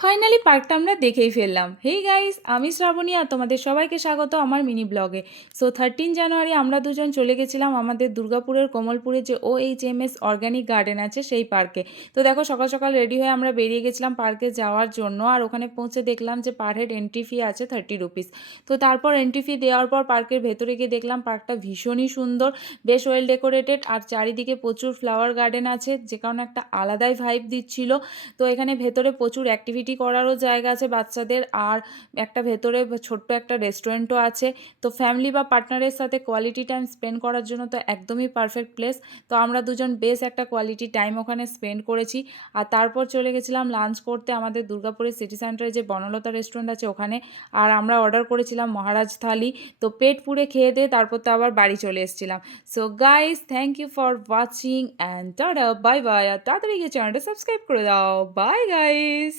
Finally পার্কটা আমরা দেখেই ফেললাম। হেই গাইস, আমি শ্রাবণী আর তোমাদের সবাইকে স্বাগত আমার মিনি ব্লগে। সো 13 জানুয়ারি আমরা দুজন চলে গেছিলাম আমাদের দুর্গাপুরের কোমলপুরে যে OHMS অর্গানিক গার্ডেন আছে সেই পার্কে। তো দেখো সকাল সকাল রেডি হয়ে আমরা বেরিয়ে গেছিলাম পার্কে যাওয়ার জন্য। আর ওখানে পৌঁছে দেখলাম যে পার হেড এন্ট্রি ফি আছে 30 রুপিস। তো তারপর এন্ট্রি ফি দেওয়ার পর পার্কের ভেতরে গিয়ে দেখলাম পার্কটা ভীষণই সুন্দর, বেশ ওয়েল ডেকোরেটেড, আর চারিদিকে প্রচুর ফ্লাওয়ার গার্ডেন আছে যে কারণে একটা আলাদাই ভাইব দিচ্ছিল। তো এখানে ভেতরে প্রচুর অ্যাক্টিভিটি করারও জায়গা আছে বাচ্চাদের, আর একটা ভেতরে ছোট্ট একটা রেস্টুরেন্টও আছে। তো ফ্যামিলি বা পার্টনারের সাথে কোয়ালিটি টাইম স্পেন্ড করার জন্য তো একদমই পারফেক্ট প্লেস। তো আমরা দুজন বেশ একটা কোয়ালিটি টাইম ওখানে স্পেন্ড করেছি। আর তারপর চলে গেছিলাম লাঞ্চ করতে আমাদের দুর্গাপুরের সিটি সেন্টারে যে বনলতা রেস্টুরেন্ট আছে ওখানে। আর আমরা অর্ডার করেছিলাম মহারাজ থালি। তো পেট পুড়ে খেয়ে দিয়ে তারপর তো আবার বাড়ি চলে এসেছিলাম। So guys, thank you for watching and tata bye bye. আর তাড়াতাড়ি গিয়ে চ্যানেলটা সাবস্ক্রাইব করে দাও। Bye guys.